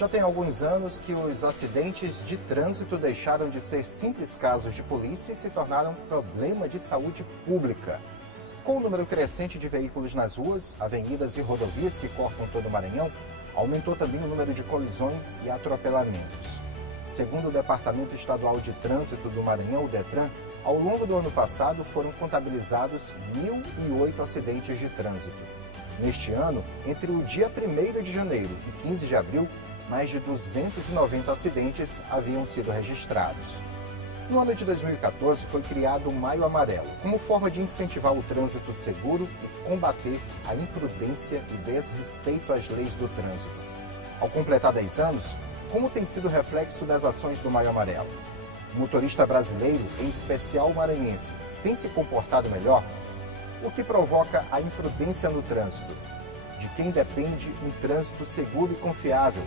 Já tem alguns anos que os acidentes de trânsito deixaram de ser simples casos de polícia e se tornaram problema de saúde pública. Com o número crescente de veículos nas ruas, avenidas e rodovias que cortam todo o Maranhão, aumentou também o número de colisões e atropelamentos. Segundo o Departamento Estadual de Trânsito do Maranhão, o DETRAN, ao longo do ano passado foram contabilizados 1.008 acidentes de trânsito. Neste ano, entre o dia 1º de janeiro e 15 de abril, mais de 290 acidentes haviam sido registrados. No ano de 2014, foi criado o Maio Amarelo, como forma de incentivar o trânsito seguro e combater a imprudência e desrespeito às leis do trânsito. Ao completar 10 anos, como tem sido o reflexo das ações do Maio Amarelo? O motorista brasileiro, em especial o maranhense, tem se comportado melhor? O que provoca a imprudência no trânsito? De quem depende um trânsito seguro e confiável?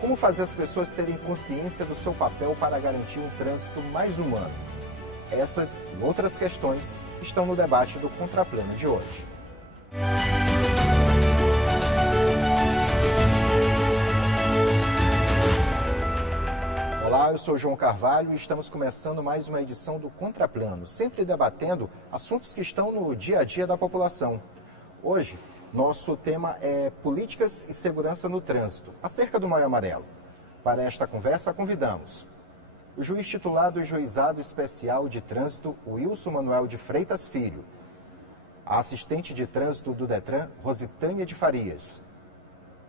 Como fazer as pessoas terem consciência do seu papel para garantir um trânsito mais humano? Essas e outras questões estão no debate do Contraplano de hoje. Olá, eu sou João Carvalho e estamos começando mais uma edição do Contraplano, sempre debatendo assuntos que estão no dia a dia da população. Hoje, nosso tema é Políticas e Segurança no Trânsito, acerca do Maio Amarelo. Para esta conversa, convidamos o juiz titular do Juizado Especial de Trânsito, Wilson Manuel de Freitas Filho, a assistente de trânsito do DETRAN, Rositânia de Farias,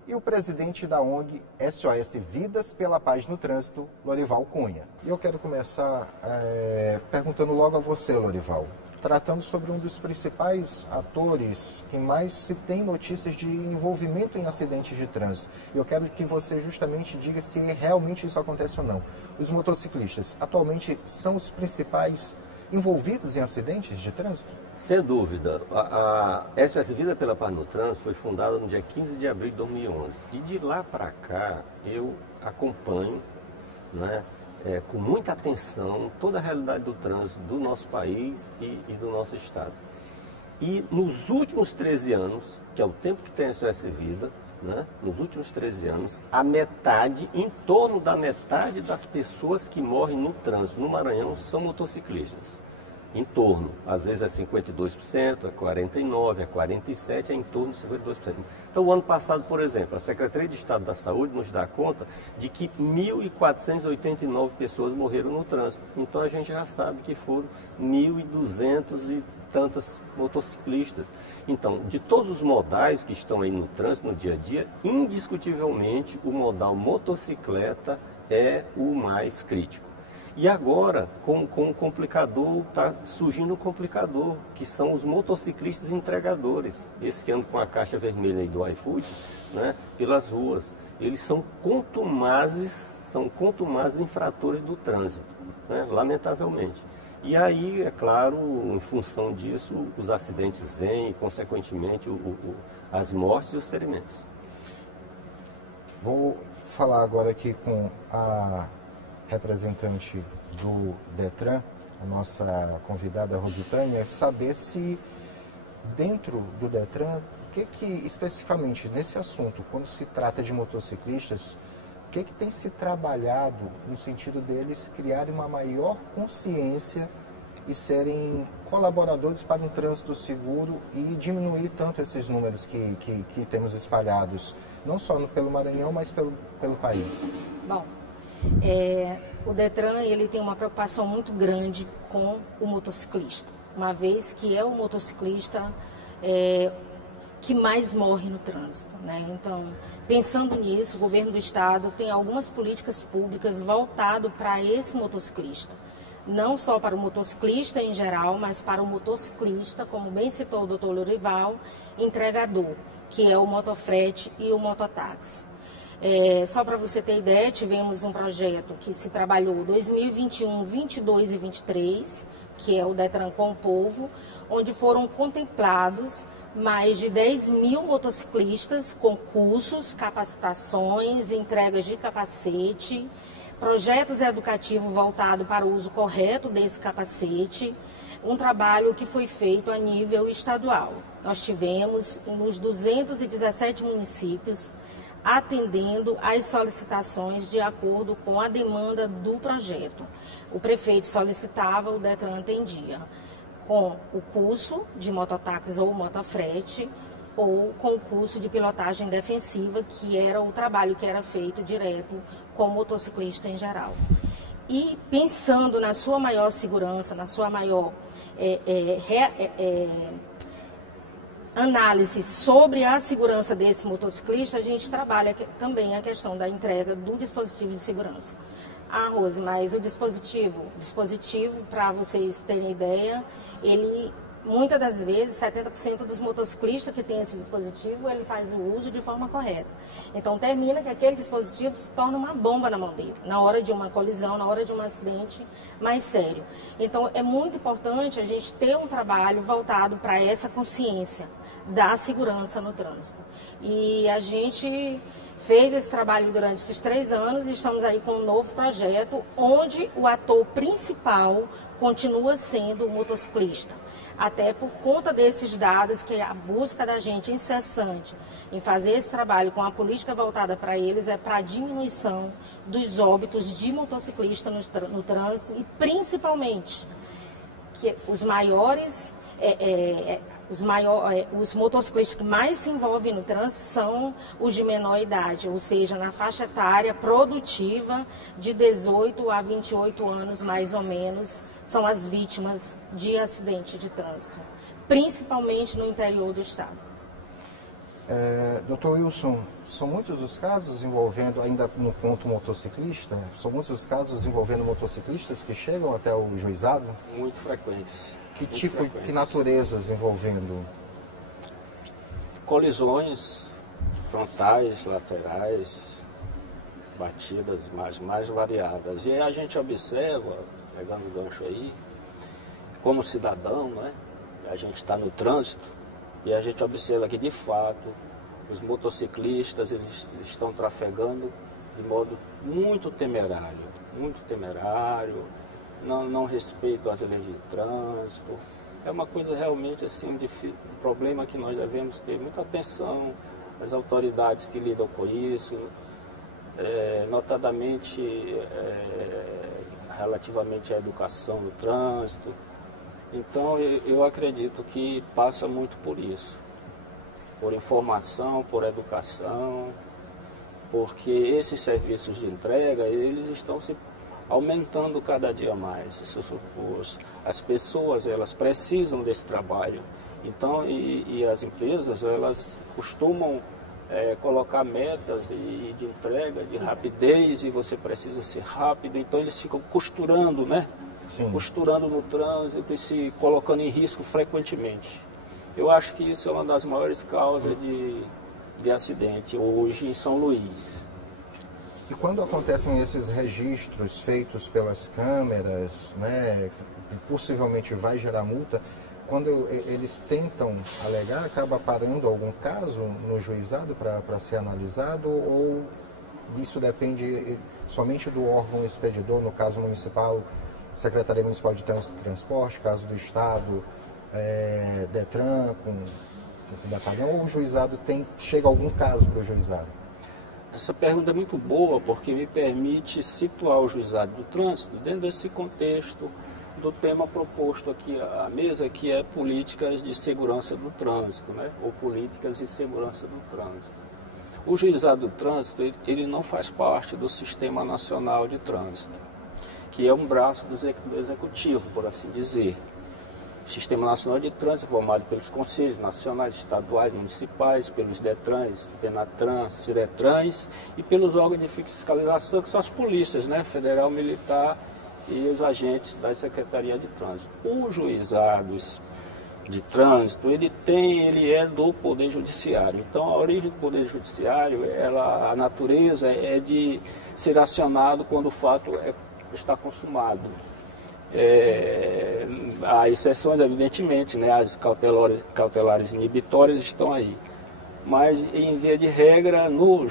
e o presidente da ONG SOS Vidas pela Paz no Trânsito, Lorival Cunha. E eu quero começar perguntando logo a você, Lorival, tratando sobre um dos principais atores que mais se tem notícias de envolvimento em acidentes de trânsito. Eu quero que você justamente diga se realmente isso acontece ou não. Os motociclistas atualmente são os principais envolvidos em acidentes de trânsito? Sem dúvida. A SOS Vida pela Paz no Trânsito foi fundada no dia 15 de abril de 2011. E de lá para cá eu acompanho, né, com muita atenção toda a realidade do trânsito do nosso país e do nosso estado. E nos últimos 13 anos, que é o tempo que tem a SOS Vida, né, nos últimos 13 anos, em torno da metade das pessoas que morrem no trânsito no Maranhão são motociclistas. Em torno, às vezes é 52%, é 49%, é 47%, é em torno de 52%. Então, o ano passado, por exemplo, a Secretaria de Estado da Saúde nos dá conta de que 1.489 pessoas morreram no trânsito. Então, a gente já sabe que foram 1.200 e tantas motociclistas. Então, de todos os modais que estão aí no trânsito, no dia a dia, indiscutivelmente, o modal motocicleta é o mais crítico. E agora, com o complicador, está surgindo um complicador, que são os motociclistas entregadores. Esse que andam com a caixa vermelha aí do iFood, né, pelas ruas. Eles são contumazes infratores do trânsito, né, lamentavelmente. E aí, é claro, em função disso, os acidentes vêm e, consequentemente, as mortes e os ferimentos. Vou falar agora aqui com a representante do DETRAN, a nossa convidada Rositânia, saber se dentro do DETRAN, o que especificamente nesse assunto, quando se trata de motociclistas, o que tem se trabalhado no sentido deles criarem uma maior consciência e serem colaboradores para um trânsito seguro e diminuir tanto esses números que temos espalhados, não só pelo Maranhão, mas pelo país? Bom, o DETRAN ele tem uma preocupação muito grande com o motociclista, uma vez que é o motociclista que mais morre no trânsito, né? Então, pensando nisso, o governo do estado tem algumas políticas públicas voltado para esse motociclista. Não só para o motociclista em geral, mas para o motociclista, como bem citou o doutor Lorival, entregador, que é o motofrete e o mototáxi. Só para você ter ideia, tivemos um projeto que se trabalhou 2021, 22 e 23, que é o DETRAN com o Povo, onde foram contemplados mais de 10 mil motociclistas com cursos, capacitações, entregas de capacete, projetos educativos voltados para o uso correto desse capacete, um trabalho que foi feito a nível estadual. Nós tivemos nos 217 municípios atendendo às solicitações de acordo com a demanda do projeto. O prefeito solicitava, o Detran atendia com o curso de mototáxi ou motofrete, ou com o curso de pilotagem defensiva, que era o trabalho que era feito direto com o motociclista em geral. E pensando na sua maior segurança, na sua maior análise sobre a segurança desse motociclista, a gente trabalha também a questão da entrega do dispositivo de segurança. Ah, Rose, mas o dispositivo, para vocês terem ideia, ele, muitas das vezes, 70% dos motociclistas que tem esse dispositivo, ele faz o uso de forma correta. Então, termina que aquele dispositivo se torna uma bomba na mão dele, na hora de uma colisão, na hora de um acidente mais sério. Então, é muito importante a gente ter um trabalho voltado para essa consciência da segurança no trânsito. E a gente fez esse trabalho durante esses 3 anos e estamos aí com um novo projeto, onde o ator principal continua sendo o motociclista. Até por conta desses dados, que a busca da gente incessante em fazer esse trabalho com a política voltada para eles é para a diminuição dos óbitos de motociclista no trânsito e principalmente que os maiores... Os motociclistas que mais se envolvem no trânsito são os de menor idade, ou seja, na faixa etária produtiva de 18 a 28 anos, mais ou menos, são as vítimas de acidente de trânsito, principalmente no interior do estado. Dr. Wilson, são muitos os casos envolvendo, ainda no ponto motociclista, são muitos os casos envolvendo motociclistas que chegam até o juizado? Muito frequentes. Que tipo, que naturezas envolvendo? Colisões frontais, laterais, batidas mais variadas. E a gente observa, pegando o gancho aí, como cidadão, né? A gente está no trânsito e a gente observa que, de fato, os motociclistas eles estão trafegando de modo muito temerário, não respeitam as leis de trânsito. É uma coisa realmente assim, um problema que nós devemos ter muita atenção, as autoridades que lidam com isso, notadamente relativamente à educação no trânsito. Então eu acredito que passa muito por isso, por informação, por educação, porque esses serviços de entrega, eles estão se aumentando cada dia mais. As pessoas, elas precisam desse trabalho. Então, e as empresas, elas costumam colocar metas de entrega, de rapidez, e você precisa ser rápido. Então, eles ficam costurando, né? Sim. Costurando no trânsito e se colocando em risco frequentemente. Eu acho que isso é uma das maiores causas de acidente hoje em São Luís. E quando acontecem esses registros feitos pelas câmeras, né, que possivelmente vai gerar multa, quando eles tentam alegar, acaba parando algum caso no juizado para ser analisado, ou isso depende somente do órgão expedidor, no caso municipal, Secretaria Municipal de Transporte, caso do Estado, Detran, com o batalhão, ou o juizado chega algum caso para o juizado? Essa pergunta é muito boa, porque me permite situar o juizado do trânsito dentro desse contexto do tema proposto aqui à mesa, que é políticas de segurança do trânsito, né? Ou políticas de segurança do trânsito. O juizado do trânsito, ele não faz parte do Sistema Nacional de Trânsito, que é um braço do executivo, por assim dizer. O Sistema Nacional de Trânsito é formado pelos conselhos nacionais, estaduais, municipais, pelos DETRANs, DENATRANs, CIRETRANs e pelos órgãos de fiscalização, que são as polícias, né, federal, militar e os agentes da Secretaria de Trânsito. O juizado de trânsito, ele é do Poder Judiciário. Então, a origem do Poder Judiciário, a natureza é de ser acionado quando o fato está consumado. Há exceções, evidentemente, né? As cautelares inibitórias estão aí. Mas, em via de regra, no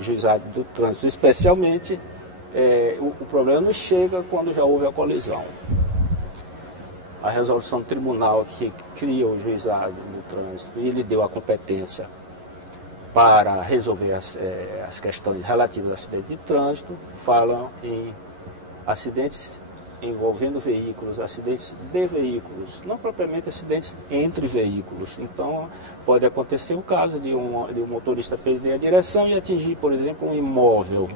juizado do trânsito, especialmente, o problema não chega quando já houve a colisão. A resolução do tribunal que cria o juizado no trânsito e lhe deu a competência para resolver as questões relativas a acidentes de trânsito, falam em acidentes envolvendo veículos, acidentes de veículos, não propriamente acidentes entre veículos. Então, pode acontecer o caso de um motorista perder a direção e atingir, por exemplo, um imóvel.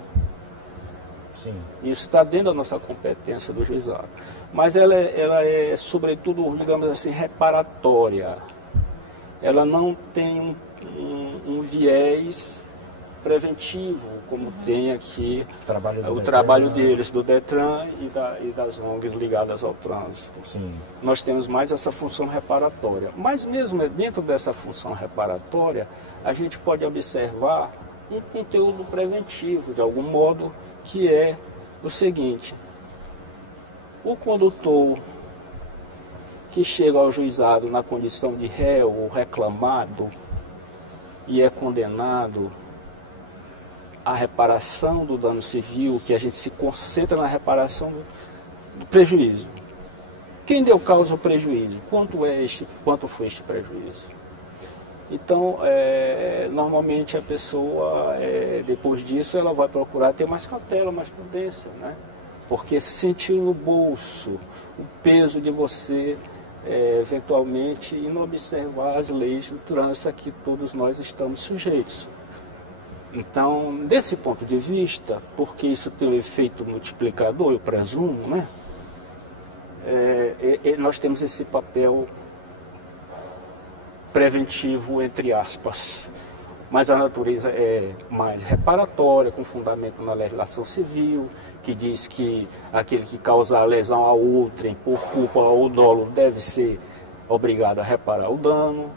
Sim. Isso está dentro da nossa competência do juizado. Mas ela é, sobretudo, digamos assim, reparatória. Ela não tem um viés preventivo, como tem aqui o trabalho deles, do Detran e das ONGs ligadas ao trânsito. Sim. Nós temos mais essa função reparatória. Mas mesmo dentro dessa função reparatória, a gente pode observar um conteúdo preventivo, de algum modo, que é o seguinte: o condutor que chega ao juizado na condição de réu ou reclamado e é condenado à reparação do dano civil, que a gente se concentra na reparação do prejuízo. Quem deu causa ao prejuízo? Quanto foi este prejuízo? Então, normalmente a pessoa, depois disso, ela vai procurar ter mais cautela, mais prudência, né? Porque sentir no bolso o peso de você, eventualmente, e não observar as leis do trânsito a que todos nós estamos sujeitos. Então, desse ponto de vista, porque isso tem um efeito multiplicador, eu presumo, né? Nós temos esse papel preventivo, entre aspas, mas a natureza é mais reparatória, com fundamento na legislação civil, que diz que aquele que causar lesão a outrem por culpa ou dolo deve ser obrigado a reparar o dano,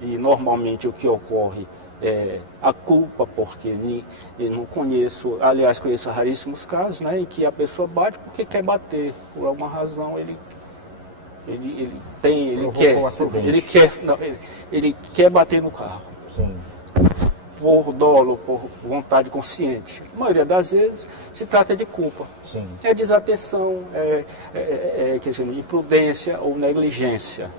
e normalmente o que ocorre é a culpa, porque eu não conheço, aliás, conheço raríssimos casos, né, em que a pessoa bate porque quer bater, por alguma razão ele quer bater no carro. Sim. Por dolo, por vontade consciente. A maioria das vezes se trata de culpa. Sim. É desatenção, imprudência ou negligência.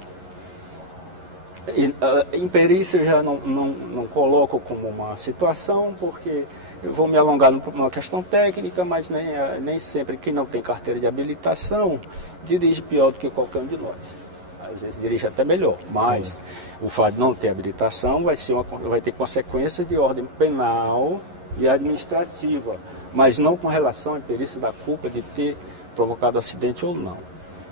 Imperícia eu já não coloco como uma situação, porque eu vou me alongar numa questão técnica, mas nem sempre quem não tem carteira de habilitação dirige pior do que qualquer um de nós. Às vezes dirige até melhor, mas sim, o fato de não ter habilitação vai ter consequências de ordem penal e administrativa, mas não com relação à imperícia da culpa de ter provocado acidente ou não.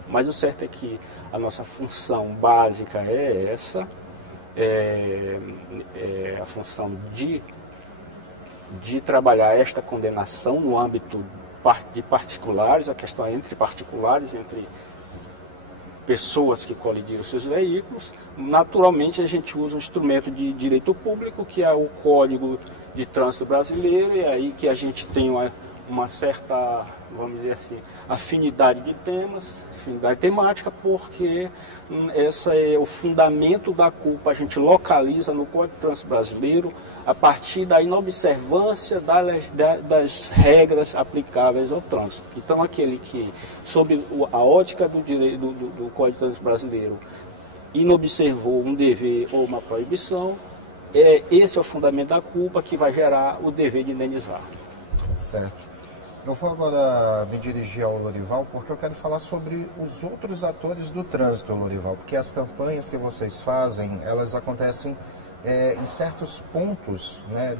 Mas o certo é que a nossa função básica é essa, a função de trabalhar esta condenação no âmbito de particulares, a questão é entre particulares, entre pessoas que colidiram seus veículos. Naturalmente a gente usa um instrumento de direito público, que é o Código de Trânsito Brasileiro, e é aí que a gente tem uma certa, vamos dizer assim, afinidade de temas, afinidade temática, porque esse é o fundamento da culpa. A gente localiza no Código de Trânsito Brasileiro a partir da inobservância das regras aplicáveis ao trânsito. Então, aquele que, sob a ótica do Código de Trânsito Brasileiro, inobservou um dever ou uma proibição, esse é o fundamento da culpa que vai gerar o dever de indenizar. Certo. Eu vou agora me dirigir ao Lorival, porque eu quero falar sobre os outros atores do trânsito, Lorival, porque as campanhas que vocês fazem, elas acontecem em certos pontos, né,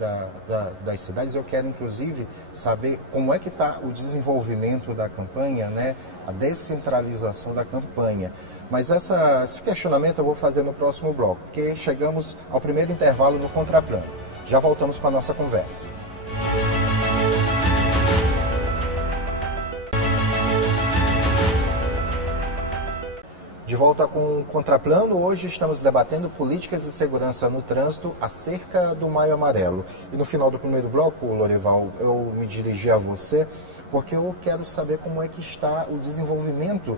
das cidades. Eu quero, inclusive, saber como é que está o desenvolvimento da campanha, né, a descentralização da campanha. Mas esse questionamento eu vou fazer no próximo bloco, porque chegamos ao primeiro intervalo no Contraplano. Já voltamos com a nossa conversa. De volta com o Contraplano, hoje estamos debatendo políticas de segurança no trânsito acerca do Maio Amarelo. E no final do primeiro bloco, Lorival, eu me dirigi a você, porque eu quero saber como é que está o desenvolvimento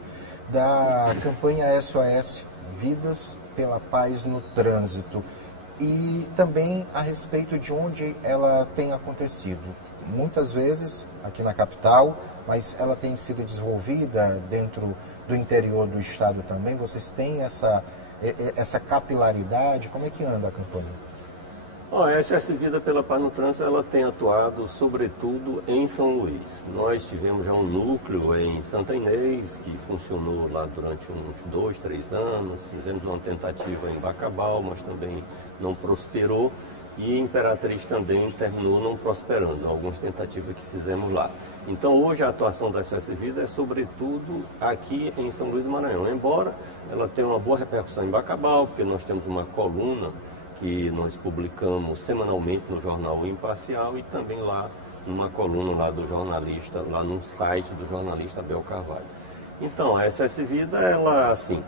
da campanha SOS Vidas pela Paz no Trânsito. E também a respeito de onde ela tem acontecido. Muitas vezes aqui na capital, mas ela tem sido desenvolvida dentro do interior do estado também. Vocês têm essa capilaridade? Como é que anda a campanha? A SOS Vida pela Paz no Trânsito, ela tem atuado sobretudo em São Luís. Nós tivemos já um núcleo em Santa Inês, que funcionou lá durante uns 2, 3 anos. Fizemos uma tentativa em Bacabal, mas também não prosperou. E Imperatriz também terminou não prosperando, algumas tentativas que fizemos lá. Então hoje a atuação da SOS Vida é sobretudo aqui em São Luís do Maranhão, embora ela tenha uma boa repercussão em Bacabal, porque nós temos uma coluna que nós publicamos semanalmente no jornal Imparcial e também lá numa coluna lá do jornalista, lá no site do jornalista Abel Carvalho. Então a SOS Vida, ela assim,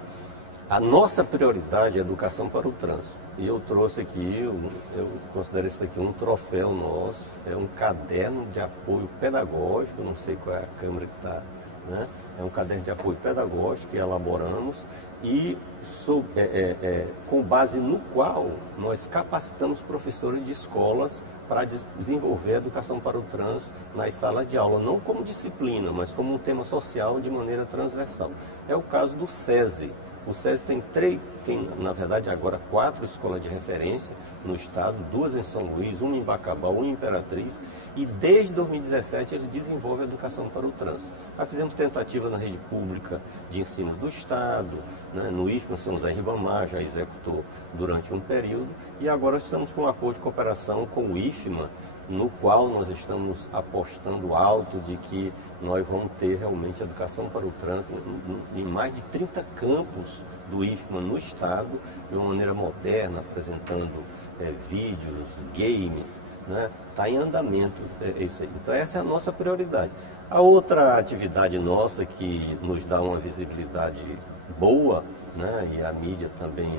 a nossa prioridade é a educação para o trânsito. E eu trouxe aqui, eu considero isso aqui um troféu nosso, é um caderno de apoio pedagógico, não sei qual é a câmera que está, né? É um caderno de apoio pedagógico que elaboramos e com base no qual nós capacitamos professores de escolas para desenvolver a educação para o trânsito nas salas de aula, não como disciplina, mas como um tema social de maneira transversal. É o caso do SESI. O SESI tem, na verdade, agora 4 escolas de referência no estado, 2 em São Luís, uma em Bacabal, uma em Imperatriz, e desde 2017 ele desenvolve a educação para o trânsito. Já fizemos tentativa na rede pública de ensino do estado, né, no IFMA São José Ribamar, já executou durante um período, e agora estamos com um acordo de cooperação com o IFMA, no qual nós estamos apostando alto de que nós vamos ter realmente educação para o trânsito em mais de 30 campos do IFMA no estado, de uma maneira moderna, apresentando vídeos, games, né? Está em andamento isso aí. Então essa é a nossa prioridade. A outra atividade nossa que nos dá uma visibilidade boa, né? E a mídia também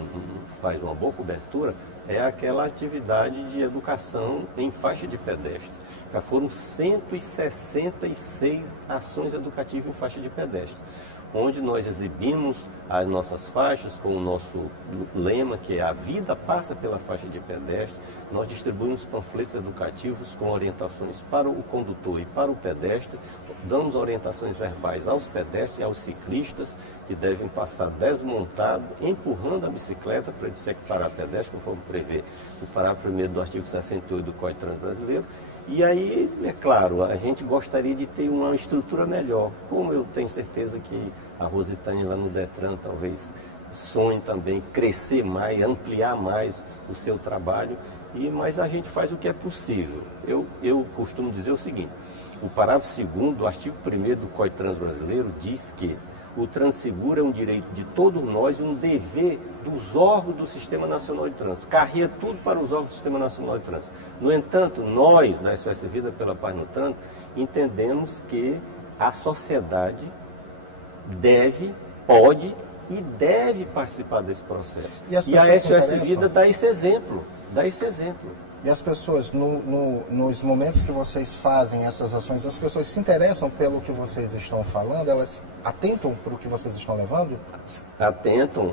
faz uma boa cobertura, é aquela atividade de educação em faixa de pedestre. Já foram 166 ações educativas em faixa de pedestre, onde nós exibimos as nossas faixas com o nosso lema, que é a vida passa pela faixa de pedestre. Nós distribuímos panfletos educativos com orientações para o condutor e para o pedestre, damos orientações verbais aos pedestres e aos ciclistas, que devem passar desmontado, empurrando a bicicleta para ele se equiparar a pedestre, conforme prevê o parágrafo 1º do artigo 68 do Código de Trânsito Brasileiro. E aí, é claro, a gente gostaria de ter uma estrutura melhor, como eu tenho certeza que a Rositânia lá no Detran talvez sonhe também crescer mais, ampliar mais o seu trabalho, mas a gente faz o que é possível. Eu costumo dizer o seguinte: o parágrafo 2º do artigo 1º do Código de Trânsito Brasileiro diz que o Transseguro é um direito de todos nós e um dever dos órgãos do Sistema Nacional de Trânsito. Carrega tudo para os órgãos do Sistema Nacional de Trânsito. No entanto, nós, da SOS Vida pela Paz no Trânsito, entendemos que a sociedade pode e deve participar desse processo. E a SOS Vida dá esse exemplo. E as pessoas, nos momentos que vocês fazem essas ações, as pessoas se interessam pelo que vocês estão falando? Elas atentam para o que vocês estão levando? Atentam,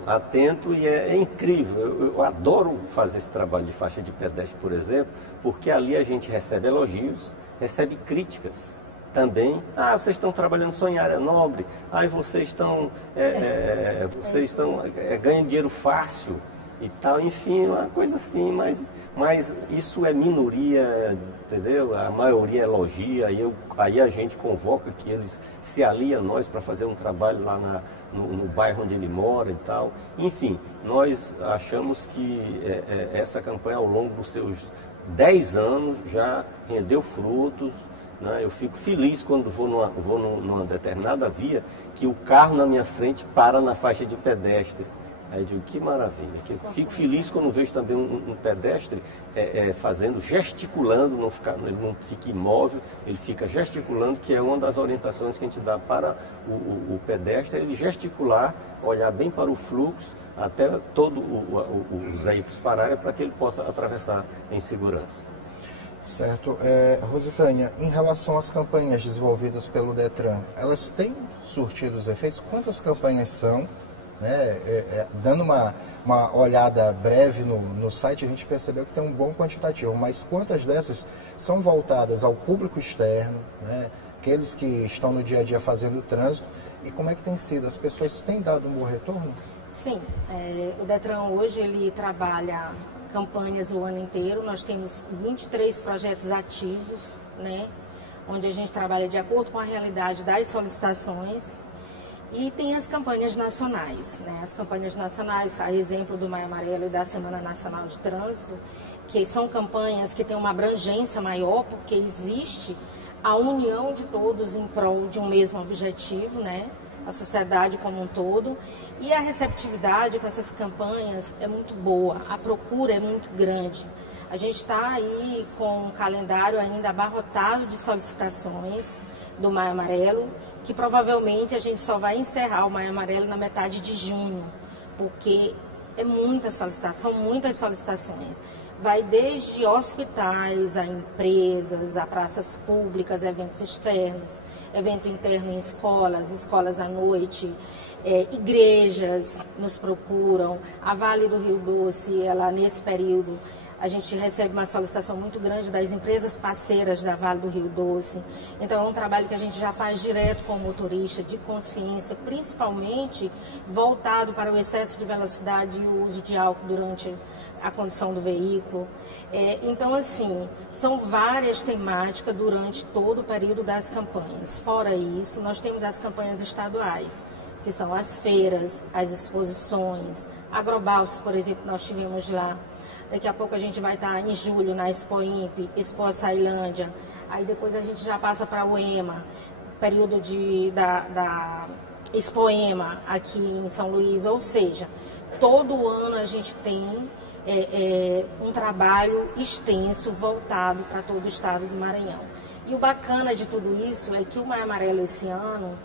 e é incrível. Eu adoro fazer esse trabalho de faixa de pedestre, por exemplo, porque ali a gente recebe elogios, recebe críticas também. Vocês estão trabalhando só em área nobre, vocês estão ganhando dinheiro fácil e tal, enfim, uma coisa assim, mas isso é minoria, entendeu? A maioria elogia, aí a gente convoca que eles se aliem a nós para fazer um trabalho lá no bairro onde ele mora e tal. Enfim, nós achamos que essa campanha ao longo dos seus 10 anos já rendeu frutos, né? Eu fico feliz quando vou numa determinada via que o carro na minha frente para na faixa de pedestre. Aí eu digo, que maravilha. Fico feliz quando vejo também um pedestre gesticulando, ele não fica imóvel, ele fica gesticulando, que é uma das orientações que a gente dá para o pedestre, ele gesticular, olhar bem para o fluxo, até todos os veículos pararem, para que ele possa atravessar em segurança. Certo. Rositânia, em relação às campanhas desenvolvidas pelo Detran, elas têm surtido os efeitos? Quantas campanhas são? Dando uma olhada breve no site, a gente percebeu que tem um bom quantitativo, mas quantas dessas são voltadas ao público externo, né? Aqueles que estão no dia a dia fazendo o trânsito, e como é que tem sido? As pessoas têm dado um bom retorno? Sim, o Detran hoje ele trabalha campanhas o ano inteiro. Nós temos 23 projetos ativos, né, onde a gente trabalha de acordo com a realidade das solicitações. E tem as campanhas nacionais, né? As campanhas nacionais, a exemplo do Maio Amarelo e da Semana Nacional de Trânsito, que são campanhas que têm uma abrangência maior, porque existe a união de todos em prol de um mesmo objetivo, né? A sociedade como um todo. E a receptividade com essas campanhas é muito boa, a procura é muito grande. A gente está aí com um calendário ainda abarrotado de solicitações do Maio Amarelo, que provavelmente a gente só vai encerrar o Maio Amarelo na metade de junho, porque é muita solicitação, muitas solicitações. Vai desde hospitais, a empresas, a praças públicas, eventos externos, evento interno em escolas, escolas à noite, igrejas nos procuram. A Vale do Rio Doce, ela nesse período, a gente recebe uma solicitação muito grande das empresas parceiras da Vale do Rio Doce. Então é um trabalho que a gente já faz direto com o motorista, de consciência, principalmente voltado para o excesso de velocidade e o uso de álcool durante a condução do veículo. Então, assim, são várias temáticas durante todo o período das campanhas. Fora isso, nós temos as campanhas estaduais, que são as feiras, as exposições. Agrobalsas, por exemplo, nós tivemos lá. Daqui a pouco a gente vai estar em julho na Expo Imp, Expo Açailândia. Aí depois a gente já passa para o EMA, período da Expo EMA aqui em São Luís. Ou seja, todo ano a gente tem um trabalho extenso voltado para todo o estado do Maranhão. E o bacana de tudo isso é que o Maio Amarelo esse ano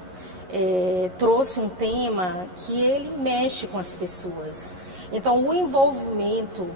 trouxe um tema que ele mexe com as pessoas. Então, o envolvimento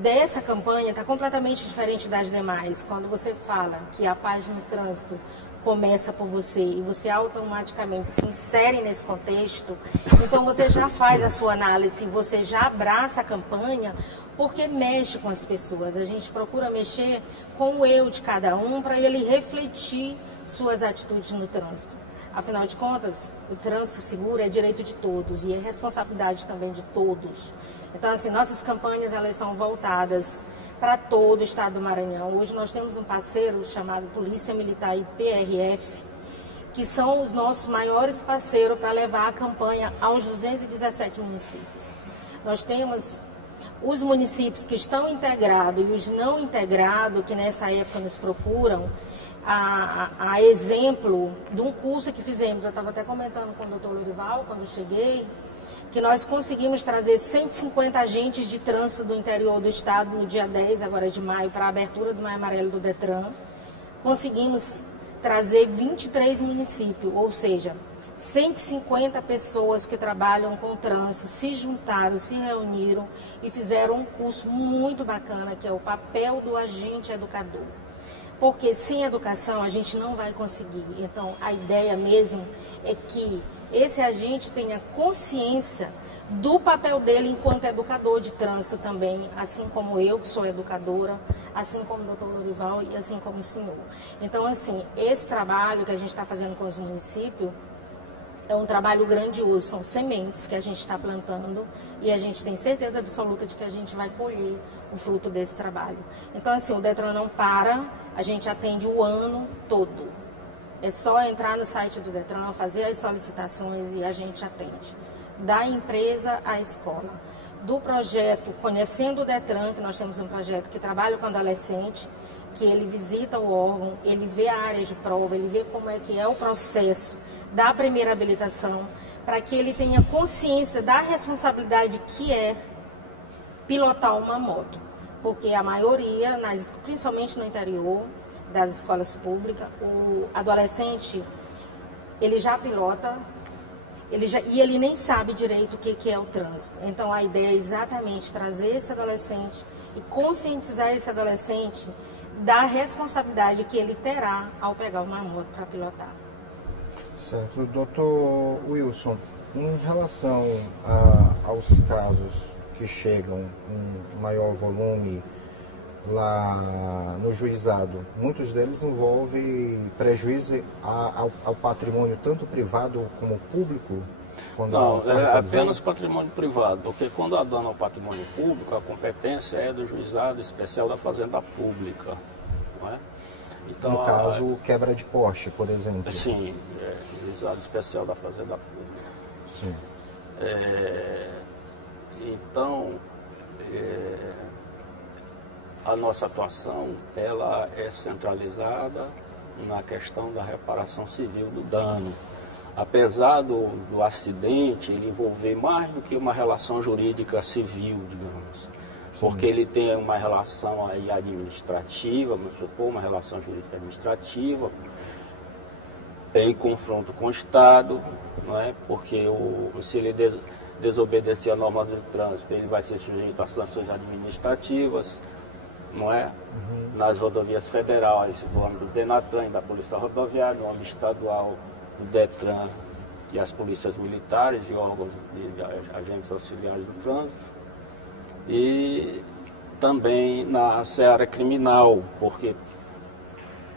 dessa campanha está completamente diferente das demais. Quando você fala que a página do trânsito começa por você e você automaticamente se insere nesse contexto, então você já faz a sua análise, você já abraça a campanha, porque mexe com as pessoas. A gente procura mexer com o eu de cada um para ele refletir suas atitudes no trânsito. Afinal de contas, o trânsito seguro é direito de todos e é responsabilidade também de todos. Então, assim, nossas campanhas, elas são voltadas para todo o estado do Maranhão. Hoje nós temos um parceiro chamado Polícia Militar e PRF, que são os nossos maiores parceiros para levar a campanha aos 217 municípios. Nós temos os municípios que estão integrados e os não integrados, que nessa época nos procuram, a exemplo de um curso que fizemos. Eu estava até comentando com o doutor Lorival, quando eu cheguei, que nós conseguimos trazer 150 agentes de trânsito do interior do estado no dia 10, agora de maio, para a abertura do Maio Amarelo do Detran. Conseguimos trazer 23 municípios, ou seja, 150 pessoas que trabalham com trânsito se juntaram, se reuniram e fizeram um curso muito bacana, que é o papel do agente educador. Porque sem educação a gente não vai conseguir. Então, a ideia mesmo é que esse agente tenha consciência do papel dele enquanto educador de trânsito também, assim como eu, que sou educadora, assim como o doutor Lorival e assim como o senhor. Então, assim, esse trabalho que a gente está fazendo com os municípios é um trabalho grandioso, são sementes que a gente está plantando e a gente tem certeza absoluta de que a gente vai colher o fruto desse trabalho. Então, assim, o Detran não para, a gente atende o ano todo. É só entrar no site do Detran, fazer as solicitações e a gente atende. Da empresa à escola. Do projeto Conhecendo o Detran, que nós temos um projeto que trabalha com adolescente, que ele visita o órgão, ele vê a área de prova, ele vê como é que é o processo da primeira habilitação, para que ele tenha consciência da responsabilidade que é pilotar uma moto. Porque a maioria, principalmente no interior das escolas públicas, o adolescente, ele já pilota, e ele nem sabe direito o que é o trânsito. Então, a ideia é exatamente trazer esse adolescente e conscientizar esse adolescente da responsabilidade que ele terá ao pegar uma moto para pilotar. Certo. Doutor Wilson, em relação aos casos que chegam em maior volume lá no juizado, muitos deles envolvem prejuízo ao patrimônio tanto privado como público. Não, é apenas patrimônio privado, porque quando há dano ao patrimônio público, a competência é do Juizado Especial da Fazenda Pública. Não é? Então, no caso, quebra de poste, por exemplo. Sim, Juizado Especial da Fazenda Pública. Sim. Então, a nossa atuação ela é centralizada na questão da reparação civil do dano. Apesar do acidente ele envolver mais do que uma relação jurídica civil, digamos, porque ele tem uma relação aí administrativa, vamos supor, uma relação jurídica administrativa, em confronto com o Estado, não é? Porque se ele desobedecer a norma do trânsito, ele vai ser sujeito a sanções administrativas, não é? Nas rodovias federais, no âmbito do Denatran e da Polícia Rodoviária, no âmbito estadual, do Detran e as polícias militares e órgãos de agentes auxiliares do trânsito. E também na seara criminal, porque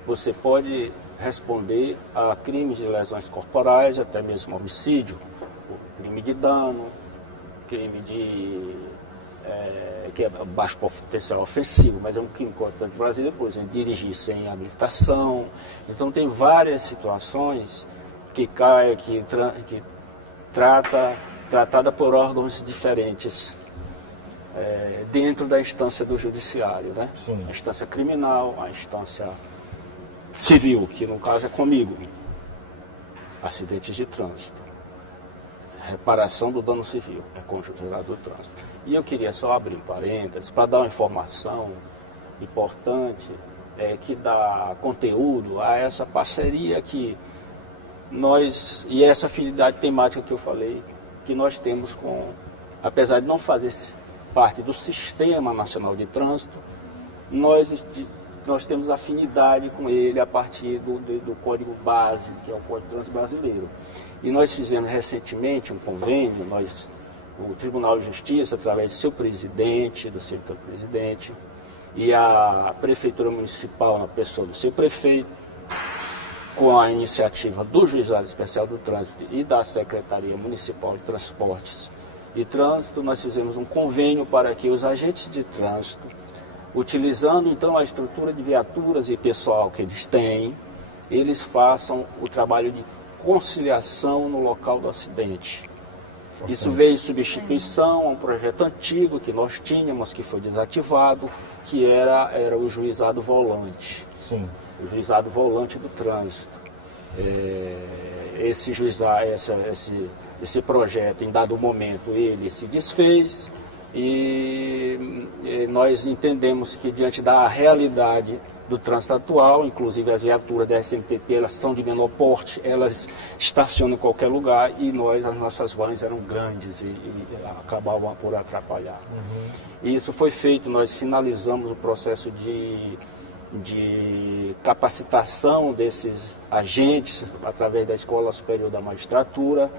você pode responder a crimes de lesões corporais, até mesmo homicídio, crime de dano, crime de que é baixo potencial ofensivo, mas é um crime importante no Brasil, por exemplo, dirigir sem habilitação. Então tem várias situações que tratada por órgãos diferentes dentro da instância do judiciário, né? Sim. A instância criminal, a instância civil, que no caso é comigo, acidentes de trânsito, reparação do dano civil, é com o Juizado do Trânsito. E eu queria só abrir parênteses para dar uma informação importante que dá conteúdo a essa parceria que nós, e essa afinidade temática que eu falei, que nós temos com, apesar de não fazer parte do Sistema Nacional de Trânsito, nós temos afinidade com ele a partir do Código Base, que é o Código de Trânsito Brasileiro. E nós fizemos recentemente um convênio, o Tribunal de Justiça, através do seu presidente, do seu presidente, e a Prefeitura Municipal, na pessoa do seu prefeito, com a iniciativa do Juizado Especial do Trânsito e da Secretaria Municipal de Transportes e Trânsito, nós fizemos um convênio para que os agentes de trânsito, utilizando então a estrutura de viaturas e pessoal que eles têm, eles façam o trabalho de conciliação no local do acidente. Isso veio em substituição a um projeto antigo que nós tínhamos, que foi desativado, que era o juizado volante. Sim. O juizado volante do trânsito. Esse projeto, em dado momento, ele se desfez e nós entendemos que, diante da realidade do trânsito atual, inclusive as viaturas da SMTT, elas estão de menor porte, elas estacionam em qualquer lugar e as nossas vans eram grandes e acabavam por atrapalhar. E isso foi feito, nós finalizamos o processo de capacitação desses agentes através da Escola Superior da Magistratura,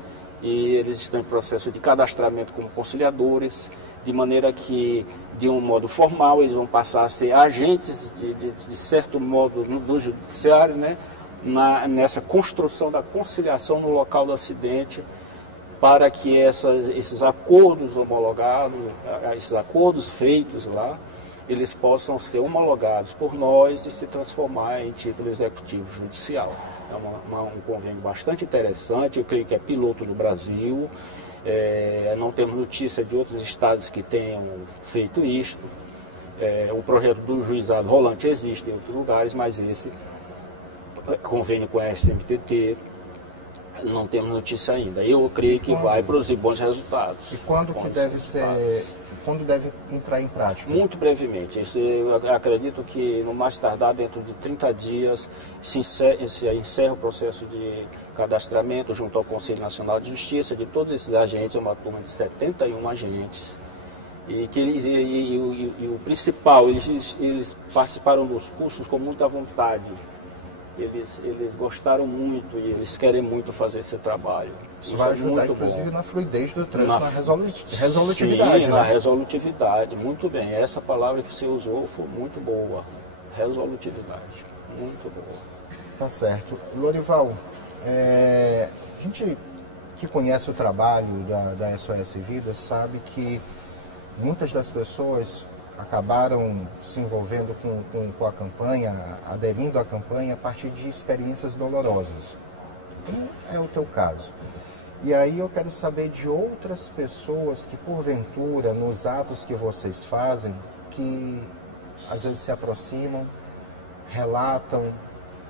e eles estão em processo de cadastramento como conciliadores, de maneira que, de um modo formal, eles vão passar a ser agentes, de certo modo, do judiciário, né, nessa construção da conciliação no local do acidente, para que esses acordos homologados, esses acordos feitos lá, eles possam ser homologados por nós e se transformar em título executivo judicial. É um convênio bastante interessante, eu creio que é piloto no Brasil. Não temos notícia de outros estados que tenham feito isto. O projeto do juizado volante existe em outros lugares, mas esse convênio com a SMTT não temos notícia ainda. Eu creio que vai produzir bons resultados. E quando deve entrar em prática? Muito brevemente. Eu acredito que no mais tardar, dentro de 30 dias, se encerra o processo de cadastramento junto ao Conselho Nacional de Justiça de todos esses agentes, é uma turma de 71 agentes. E o principal, eles participaram dos cursos com muita vontade. Eles gostaram muito e eles querem muito fazer esse trabalho. Isso vai ajudar, inclusive, na fluidez do trânsito, na resolutividade. Sim, na resolutividade. Muito bem. Essa palavra que você usou foi muito boa. Resolutividade. Muito boa. Tá certo. Lorival, a gente que conhece o trabalho da SOS Vidas sabe que muitas das pessoas acabaram se envolvendo com a campanha, aderindo à campanha a partir de experiências dolorosas. É o teu caso. E aí eu quero saber de outras pessoas que, porventura, nos atos que vocês fazem, que às vezes se aproximam, relatam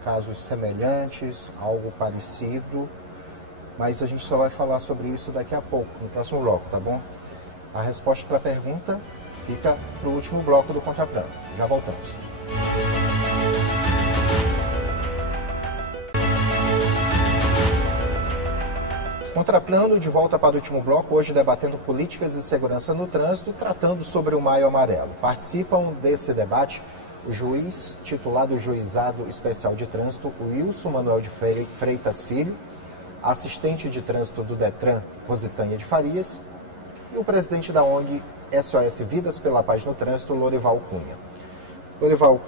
casos semelhantes, algo parecido, mas a gente só vai falar sobre isso daqui a pouco, no próximo bloco, tá bom? A resposta para a pergunta fica para o último bloco do Contraplano. Já voltamos. Contraplano, de volta para o último bloco, hoje debatendo políticas de segurança no trânsito, tratando sobre o Maio Amarelo. Participam desse debate o juiz titular do Juizado Especial de Trânsito, Wilson Manuel de Freitas Filho, assistente de trânsito do Detran, Rositânia de Farias, e o presidente da ONG SOS Vidas pela Paz no Trânsito, Lorival Cunha. Lorival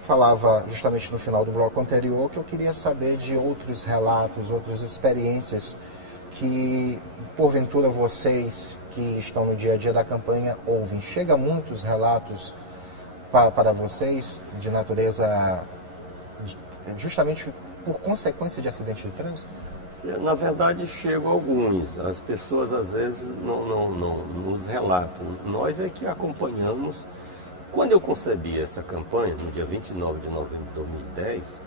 falava justamente no final do bloco anterior que eu queria saber de outros relatos, outras experiências que, porventura, vocês que estão no dia a dia da campanha ouvem. Chega muitos relatos para vocês de natureza justamente por consequência de acidente de trânsito? Na verdade, chegam alguns. As pessoas, às vezes, não nos relatam. Nós é que acompanhamos. Quando eu concebi esta campanha, no dia 29 de novembro de 2010,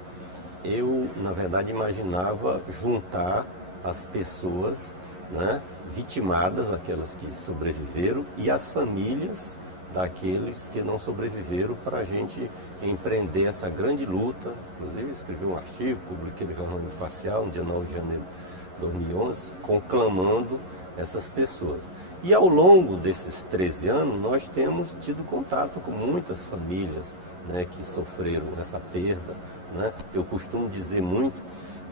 eu, na verdade, imaginava juntar as pessoas, né, vitimadas, aquelas que sobreviveram, e as famílias daqueles que não sobreviveram, para a gente empreender essa grande luta. Inclusive, escrevi um artigo, publiquei no Jornal Imparcial, no dia 9 de janeiro de 2011, conclamando essas pessoas. E ao longo desses 13 anos, nós temos tido contato com muitas famílias, né, que sofreram essa perda, né? Eu costumo dizer muito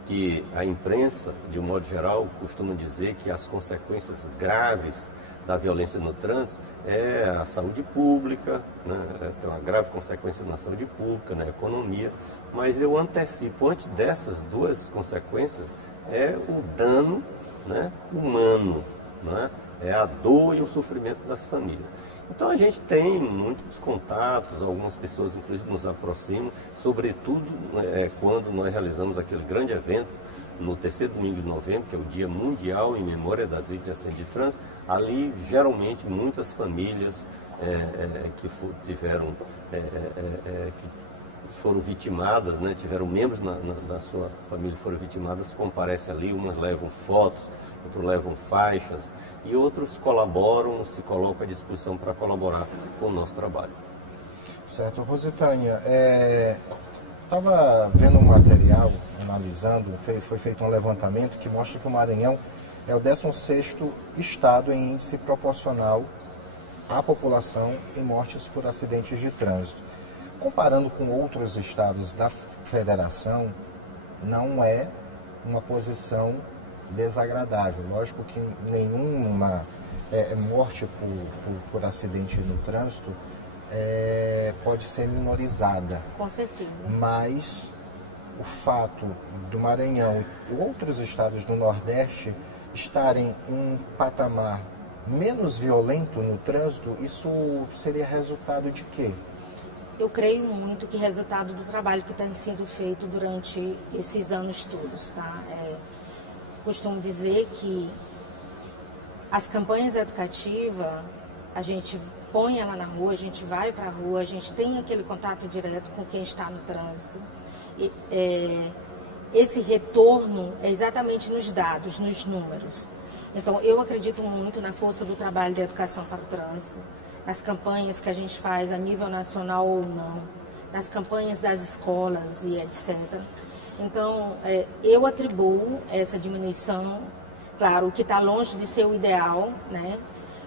que a imprensa, de um modo geral, costuma dizer que as consequências graves da violência no trânsito é a saúde pública, né? Tem uma grave consequência na saúde pública, na economia, mas eu antecipo, antes dessas duas consequências, é o dano, né, humano, né? É a dor e o sofrimento das famílias. Então a gente tem muitos contatos, algumas pessoas inclusive nos aproximam, sobretudo quando nós realizamos aquele grande evento no terceiro domingo de novembro, que é o Dia Mundial em Memória das Vítimas de Acidente de Trânsito. Ali, geralmente, muitas famílias que foram vitimadas, né, tiveram membros da sua família que foram vitimadas, comparecem ali, umas levam fotos, outros levam faixas, e outros colaboram, se colocam à disposição para colaborar com o nosso trabalho. Certo. Rositânia, estava vendo um material, analisando, foi feito um levantamento que mostra que o Maranhão é o 16º estado em índice proporcional à população em mortes por acidentes de trânsito. Comparando com outros estados da federação, não é uma posição desagradável. Lógico que nenhuma morte por acidente no trânsito pode ser minorizada. Com certeza. Mas o fato do Maranhão e outros estados do Nordeste estarem em um patamar menos violento no trânsito, isso seria resultado de quê? Eu creio muito que resultado do trabalho que tem sido feito durante esses anos todos, tá? Costumo dizer que as campanhas educativas, a gente põe ela na rua, a gente vai para a rua, a gente tem aquele contato direto com quem está no trânsito. Esse retorno é exatamente nos dados, nos números. Então, eu acredito muito na força do trabalho de educação para o trânsito, nas campanhas que a gente faz a nível nacional ou não, nas campanhas das escolas e etc. Então, eu atribuo essa diminuição, claro, o que está longe de ser o ideal, né?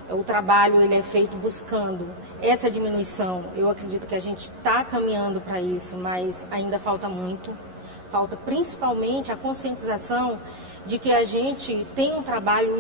O trabalho ele é feito buscando essa diminuição. Eu acredito que a gente está caminhando para isso, mas ainda falta muito. Falta principalmente a conscientização de que a gente tem um trabalho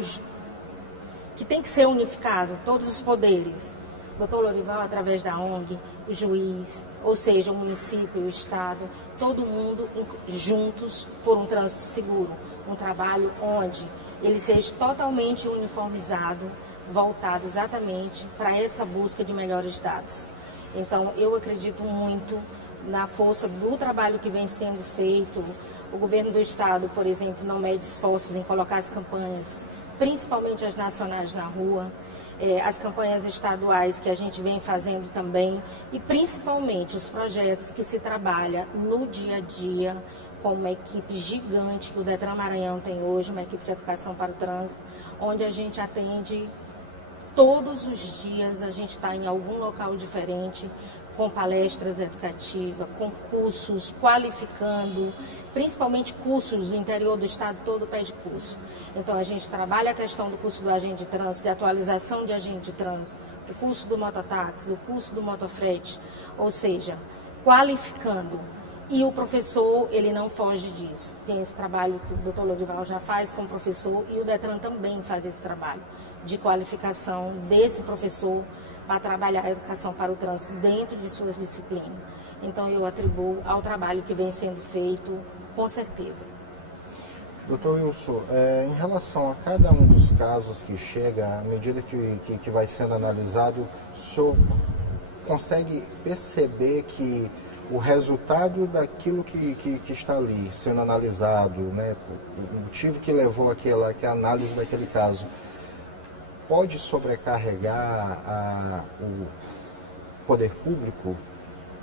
que tem que ser unificado, todos os poderes. doutor Lorival, através da ONG, o juiz, ou seja, o município e o Estado, todo mundo juntos por um trânsito seguro. Um trabalho onde ele seja totalmente uniformizado, voltado exatamente para essa busca de melhores dados. Então, eu acredito muito na força do trabalho que vem sendo feito. O governo do Estado, por exemplo, não mede esforços em colocar as campanhas, principalmente as nacionais, na rua, as campanhas estaduais que a gente vem fazendo também, e principalmente os projetos que se trabalha no dia a dia, com uma equipe gigante que o Detran Maranhão tem hoje, uma equipe de educação para o trânsito, onde a gente atende todos os dias, a gente está em algum local diferente, com palestras educativas, com cursos, qualificando, principalmente cursos, o interior do estado todo pede curso. Então a gente trabalha a questão do curso do agente de trânsito, de atualização de agente de trânsito, o curso do mototáxi, o curso do motofrete, ou seja, qualificando. E o professor, ele não foge disso. Tem esse trabalho que o doutor Lorival já faz com o professor e o Detran também faz esse trabalho de qualificação desse professor para trabalhar a educação para o trânsito dentro de suas disciplinas. Então, eu atribuo ao trabalho que vem sendo feito, com certeza. Doutor Wilson, em relação a cada um dos casos que chega, à medida que vai sendo analisado, o senhor consegue perceber que o resultado daquilo que está ali sendo analisado, né, o motivo que levou aquela análise daquele caso, pode sobrecarregar o poder público,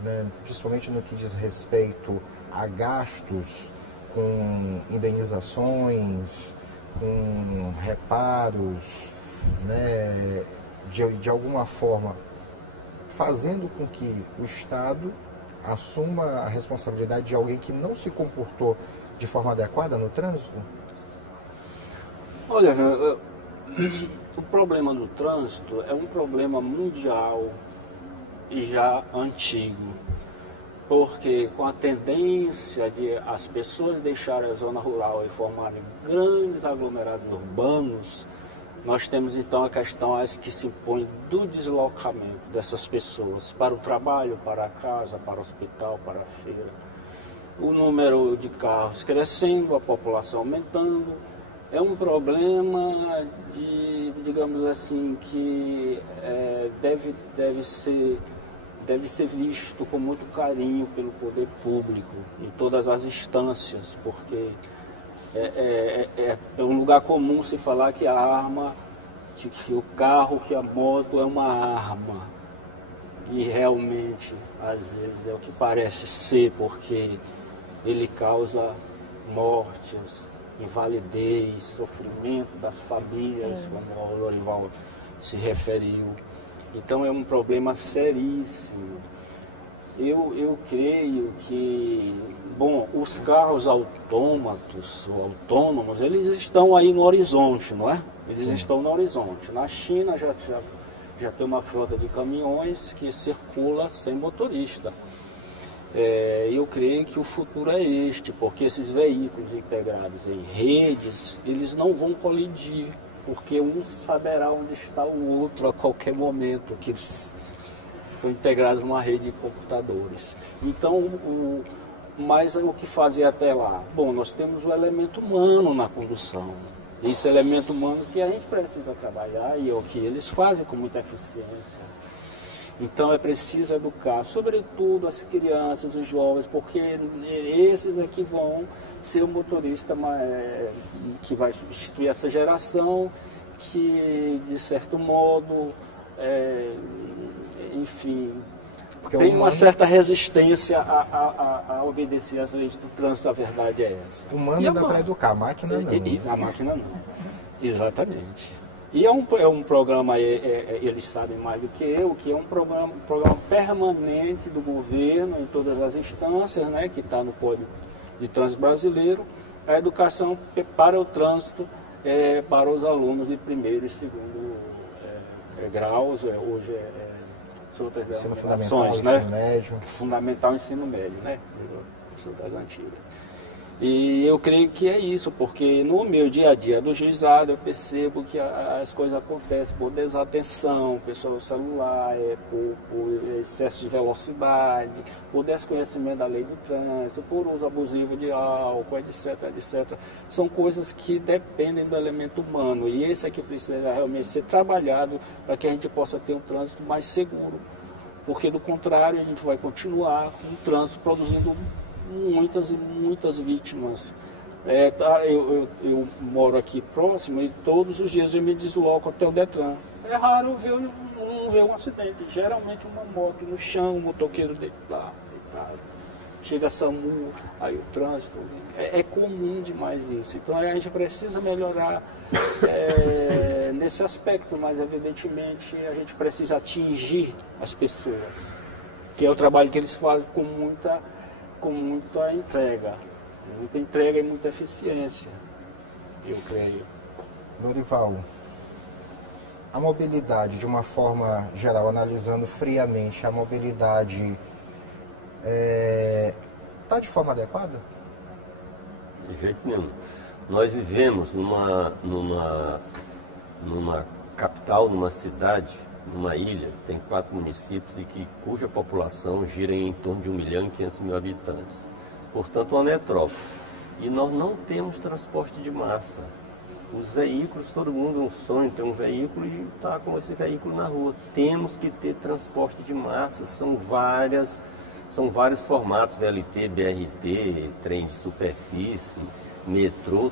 né, principalmente no que diz respeito a gastos com indenizações, com reparos, né, de alguma forma, fazendo com que o Estado assuma a responsabilidade de alguém que não se comportou de forma adequada no trânsito? Olha, o problema do trânsito é um problema mundial e já antigo, porque com a tendência de as pessoas deixarem a zona rural e formarem grandes aglomerados urbanos, nós temos então a questão que se impõe do deslocamento dessas pessoas para o trabalho, para a casa, para o hospital, para a feira. O número de carros crescendo, a população aumentando, é um problema digamos assim, que deve ser visto com muito carinho pelo poder público, em todas as instâncias, porque é um lugar comum se falar que a arma, que o carro, que a moto é uma arma. E realmente, às vezes, é o que parece ser, porque ele causa mortes, invalidez, sofrimento das famílias, como o Lorival se referiu. Então é um problema seríssimo. Eu creio que, bom, os carros autômatos ou autônomos, eles estão aí no horizonte, não é? Eles estão no horizonte. Na China já tem uma frota de caminhões que circula sem motorista. Eu creio que o futuro é este, porque esses veículos integrados em redes, eles não vão colidir, porque um saberá onde está o outro a qualquer momento, que eles estão integrados numa rede de computadores. Então, mas o que fazer até lá? Bom, nós temos o elemento humano na condução. Esse elemento humano que a gente precisa trabalhar e é o que eles fazem com muita eficiência. Então é preciso educar, sobretudo as crianças, os jovens, porque esses aqui vão ser o motorista que vai substituir essa geração, que de certo modo, enfim, porque tem uma certa resistência a obedecer às leis do trânsito, a verdade é essa. O humano dá para educar, a máquina não. A máquina não, exatamente. E é um programa, eles sabem mais do que eu, que é um programa permanente do governo, em todas as instâncias, né, que está no Código de Trânsito Brasileiro, a educação para o trânsito para os alunos de primeiro e segundo graus, hoje são outras denominações, né? Ensino médio. Fundamental e ensino médio, né? São das antigas. E eu creio que é isso, porque no meu dia a dia do juizado eu percebo que as coisas acontecem por desatenção, pessoal celular, por excesso de velocidade, por desconhecimento da lei do trânsito, por uso abusivo de álcool, etc, etc. São coisas que dependem do elemento humano e esse aqui precisa realmente ser trabalhado para que a gente possa ter um trânsito mais seguro, porque do contrário a gente vai continuar com o trânsito produzindo muitas e muitas vítimas. Eu moro aqui próximo e todos os dias eu me desloco até o Detran. É raro não ver um acidente. Geralmente uma moto no chão, um motoqueiro deitado. Chega a SAMU, aí o trânsito. É comum demais isso. Então a gente precisa melhorar nesse aspecto, mas evidentemente a gente precisa atingir as pessoas, que é o trabalho que eles fazem com muita entrega e muita eficiência, eu creio. Lorival, a mobilidade, de uma forma geral, analisando friamente, a mobilidade está de forma adequada? De jeito nenhum. Nós vivemos numa capital, numa cidade, numa ilha, tem 4 municípios e cuja população gira em torno de 1.500.000 habitantes. Portanto, uma metrópole. E nós não temos transporte de massa. Os veículos, todo mundo um sonho ter um veículo e está com esse veículo na rua. Temos que ter transporte de massa, são vários formatos, VLT, BRT, trem de superfície, metrô.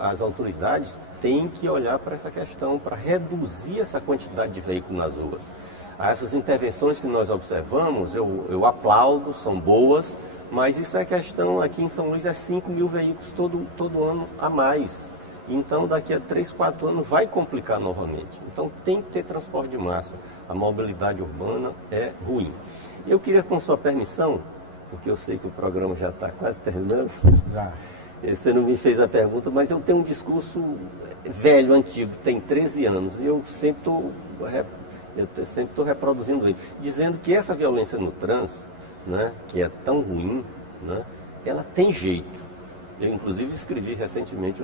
As autoridades têm que olhar para essa questão, para reduzir essa quantidade de veículos nas ruas. Essas intervenções que nós observamos, eu aplaudo, são boas, mas isso é questão, aqui em São Luís, 5.000 veículos todo ano a mais. Então, daqui a 3, 4 anos vai complicar novamente. Então, tem que ter transporte de massa. A mobilidade urbana é ruim. Eu queria, com sua permissão, porque eu sei que o programa já está quase terminando, você não me fez a pergunta, mas eu tenho um discurso velho, antigo, tem 13 anos, e eu sempre estou reproduzindo ele, dizendo que essa violência no trânsito, né, que é tão ruim, né, ela tem jeito. Eu, inclusive, escrevi recentemente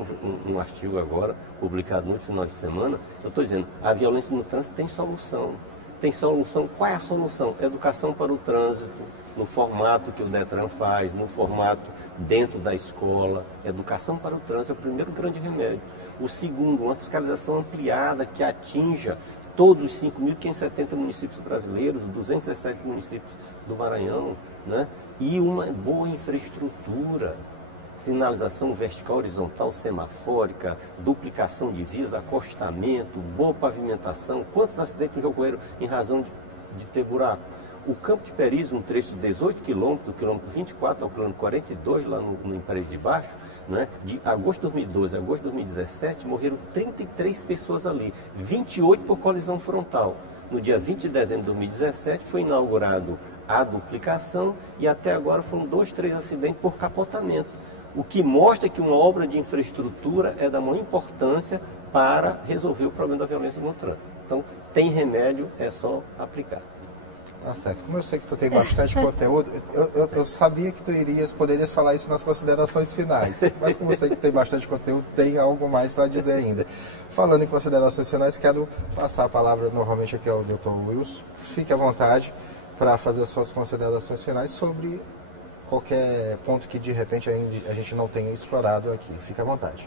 um artigo agora, publicado no final de semana. Eu estou dizendo, a violência no trânsito tem solução. Tem solução. Qual é a solução? Educação para o trânsito, no formato que o Detran faz, no formato dentro da escola. Educação para o trânsito é o primeiro grande remédio. O segundo, uma fiscalização ampliada que atinja todos os 5.570 municípios brasileiros, 217 municípios do Maranhão, né? E uma boa infraestrutura. Sinalização vertical, horizontal, semafórica, duplicação de vias, acostamento, boa pavimentação. Quantos acidentes já ocorreram em razão de ter buraco? O Campo de Peris, um trecho de 18 quilômetros, do quilômetro 24 ao quilômetro 42, lá no Empresa de Baixo, né, de agosto de 2012 a agosto de 2017, morreram 33 pessoas ali, 28 por colisão frontal. No dia 20 de dezembro de 2017 foi inaugurado a duplicação e até agora foram 2, 3 acidentes por capotamento. O que mostra que uma obra de infraestrutura é da maior importância para resolver o problema da violência no trânsito. Então, tem remédio, é só aplicar. Tá certo. Como eu sei que tu tem bastante conteúdo, eu sabia que tu poderias falar isso nas considerações finais. Mas como eu sei que tem bastante conteúdo, tem algo mais para dizer ainda. Falando em considerações finais, quero passar a palavra novamente aqui ao Dr. Wilson. Fique à vontade para fazer as suas considerações finais sobre qualquer ponto que de repente a gente não tenha explorado aqui. Fique à vontade.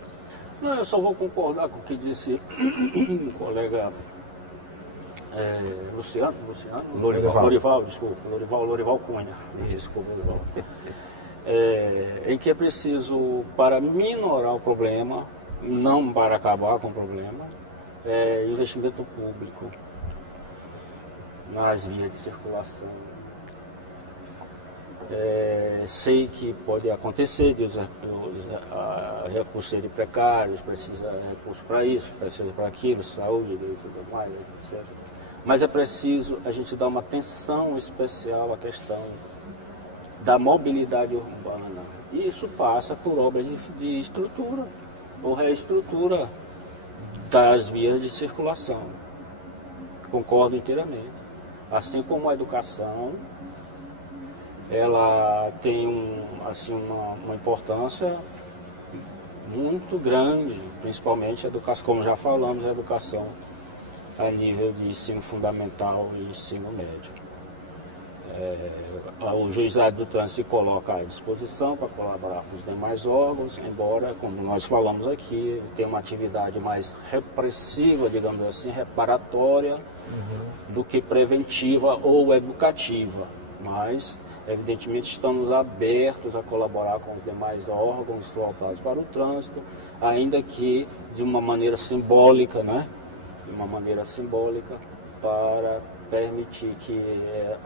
Não, eu só vou concordar com o que disse o colega Lorival Cunha. Desculpa, Lorival. Em que é preciso, para minorar o problema, não para acabar com o problema, investimento público nas vias de circulação. Sei que pode acontecer de recursos serem precários, precisa de recurso para isso, precisa para aquilo, saúde, tudo mais, etc. Mas é preciso a gente dar uma atenção especial à questão da mobilidade urbana. E isso passa por obras de estrutura, ou reestrutura das vias de circulação. Concordo inteiramente. Assim como a educação, ela tem assim, uma importância muito grande, principalmente a educação, como já falamos, a educação a nível de ensino fundamental e ensino médio. O Juizado do Trânsito se coloca à disposição para colaborar com os demais órgãos, embora, como nós falamos aqui, tem uma atividade mais repressiva, digamos assim, reparatória, do que preventiva ou educativa. Mas, evidentemente, estamos abertos a colaborar com os demais órgãos voltados para o trânsito, ainda que de uma maneira simbólica, né? De uma maneira simbólica, para permitir que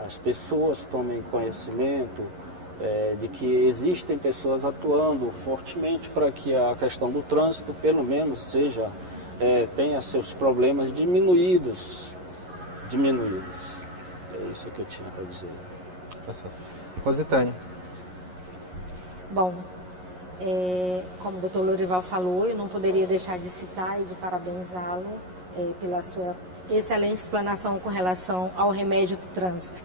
as pessoas tomem conhecimento de que existem pessoas atuando fortemente para que a questão do trânsito, pelo menos, tenha seus problemas diminuídos. É isso que eu tinha para dizer. Rositânia. Bom, como o doutor Lorival falou, eu não poderia deixar de citar e de parabenizá-lo pela sua excelente explanação com relação ao remédio do trânsito.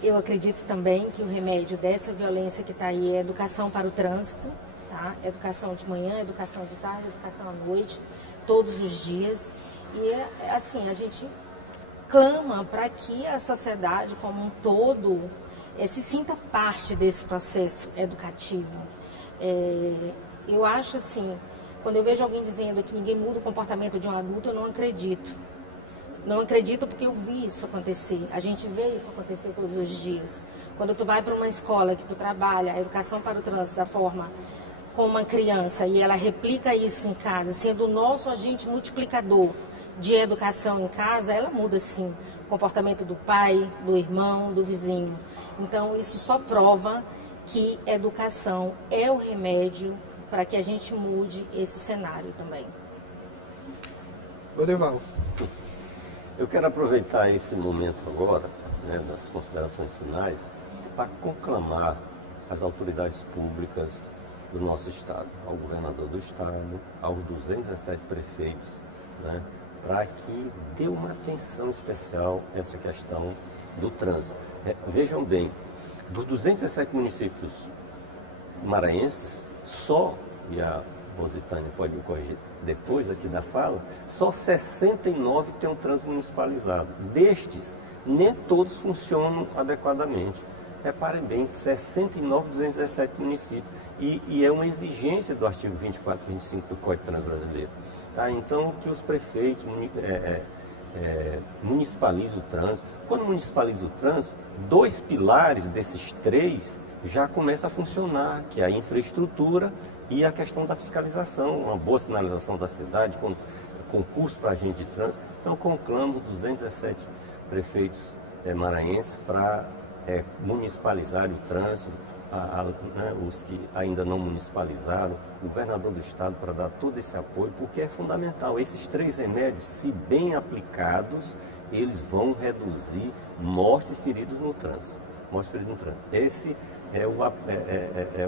Eu acredito também que o remédio dessa violência que está aí é educação para o trânsito, tá? Educação de manhã, educação de tarde, educação à noite, todos os dias. E assim, a gente clama para que a sociedade como um todo se sinta parte desse processo educativo. Eu acho assim, quando eu vejo alguém dizendo que ninguém muda o comportamento de um adulto, eu não acredito. Não acredito porque eu vi isso acontecer. A gente vê isso acontecer todos os dias. Quando tu vai para uma escola que tu trabalha a educação para o trânsito da forma com uma criança e ela replica isso em casa, sendo o nosso agente multiplicador de educação em casa, ela muda sim o comportamento do pai, do irmão, do vizinho. Então isso só prova que educação é o remédio para que a gente mude esse cenário também. Lorival. Eu quero aproveitar esse momento agora, né, das considerações finais, para conclamar as autoridades públicas do nosso Estado, ao governador do Estado, aos 217 prefeitos, né, para que dê uma atenção especial a essa questão do trânsito. Vejam bem, dos 217 municípios maranhenses, e a Rositânia pode me corrigir depois aqui da fala, só 69 têm um trânsito municipalizado. Destes, nem todos funcionam adequadamente. Reparem bem, 69 dos 217 municípios. E é uma exigência do artigo 24 e 25 do Código de Trânsito Brasileiro. Tá? Então, que os prefeitos municipalizem o trânsito. Quando municipaliza o trânsito, 2 pilares desses 3 já começam a funcionar, que é a infraestrutura e a questão da fiscalização, uma boa sinalização da cidade, concurso para agente de trânsito. Então, conclamo 217 prefeitos maranhenses para municipalizar o trânsito, os que ainda não municipalizaram, o governador do Estado para dar todo esse apoio, porque é fundamental. Esses 3 remédios, se bem aplicados, eles vão reduzir mortes e feridos no trânsito. Esse é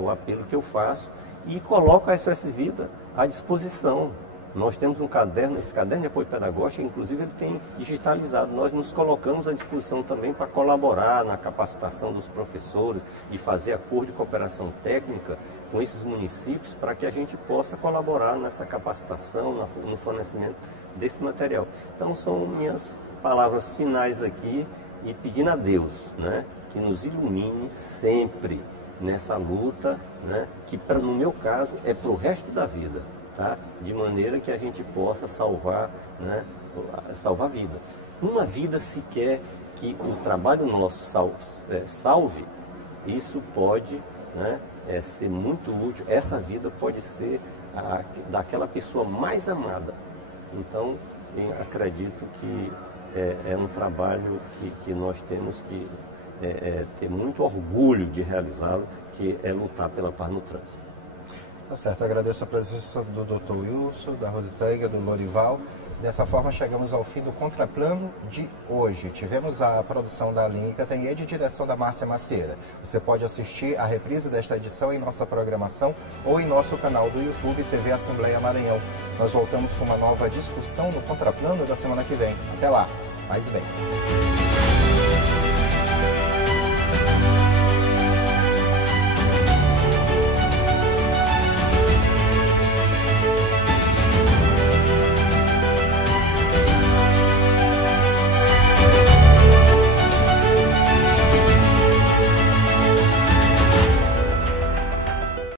o apelo que eu faço e coloco a SOS Vida à disposição. Nós temos um caderno, esse caderno de apoio pedagógico, inclusive ele tem digitalizado. Nós nos colocamos à disposição também para colaborar na capacitação dos professores, de fazer acordo de cooperação técnica com esses municípios, para que a gente possa colaborar nessa capacitação, no fornecimento desse material. Então são minhas palavras finais aqui e pedindo a Deus, né, que nos ilumine sempre nessa luta, né, que no meu caso é para o resto da vida. Tá? De maneira que a gente possa salvar, né, salvar vidas. Uma vida sequer que o trabalho nosso salve, isso pode, né, ser muito útil. Essa vida pode ser daquela pessoa mais amada. Então, acredito que é um trabalho que nós temos que ter muito orgulho de realizá-lo, que é lutar pela paz no trânsito. Tá certo, eu agradeço a presença do Dr. Wilson, da Rositânia, do Lorival. Dessa forma, chegamos ao fim do Contraplano de hoje. Tivemos a produção da Aline Catanhede e de direção da Márcia Macieira. Você pode assistir a reprise desta edição em nossa programação ou em nosso canal do YouTube TV Assembleia Maranhão. Nós voltamos com uma nova discussão no Contraplano da semana que vem. Até lá, mais bem.